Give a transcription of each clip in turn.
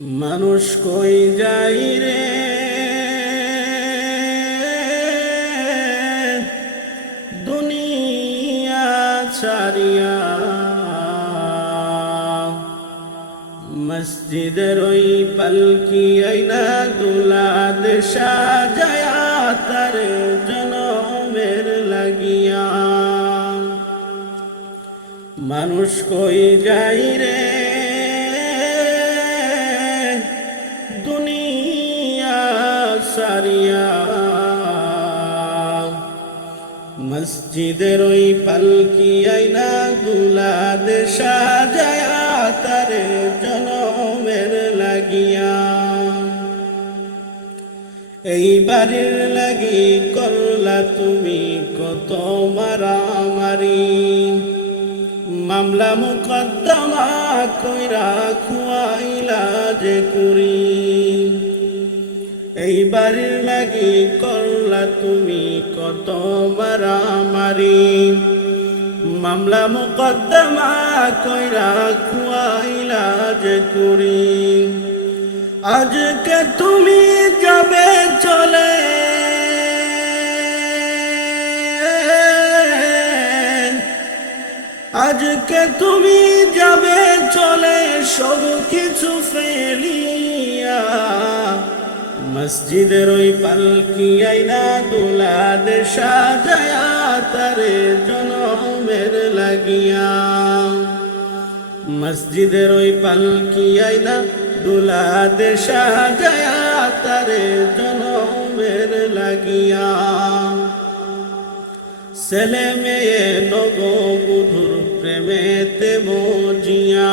মানুষ কই যাই রে? দুনিয়া ছাড়িয়া মসজিদের ওই পালকি আইনা দুলাদ সাজায়া তার জনমের লাগিয়া। মানুষ কই যাই রে? মসজিদের ওই পালকি আইনা দেশা সাজায়া তারে জনমের লাগিয়া। এই বাড়ির লাগি করলা তুমি কত মারামারি। মামলা মুকদ্দমা কইরা খুয়াইলা যে কুরি। এই বাড়ির লাগি করলা তুমি কত মারামারি মামলা মুকদ্দমা কইরা খুয়াইলা যে কুরি আজকে তুমি যাবে চলে। আজকে তুমি যাবে চলে সব কিছু মসজিদের ওই পালকি আইনা দুলাদ সাজায়া তারে জনমের লাগিয়া। মসজিদের ওই পালকি আইনা দুলাদ সাজায়া তারে জনমের লাগিয়া। ছেলে মেয়ে নগবধুর প্রেমেতে মজিয়া।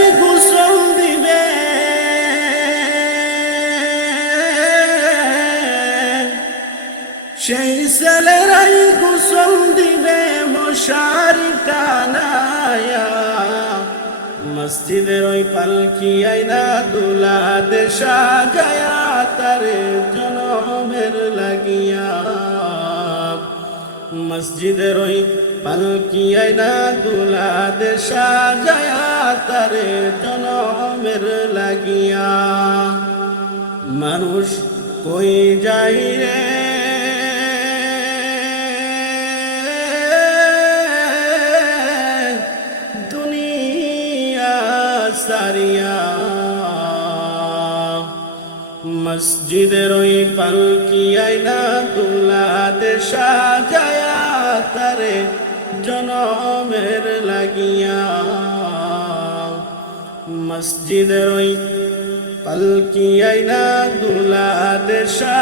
সেই ছেলেরাই গোসল দিবে মশারি টানায়া মসজিদের ওই পালকি আইনা দুলা দেশা গায়া তারে জনমের লাগিয়া মসজিদের ওই পালকি আইনা দুলা দেশা গায়া তারে জনমের লাগিয়া মানুষ কই যাই রে মসজিদের ওই পালকি আইনা দুলা দেশা যায়া তারে জনমের লাগিয়া। মসজিদের ওই পালকি দুলা দেশা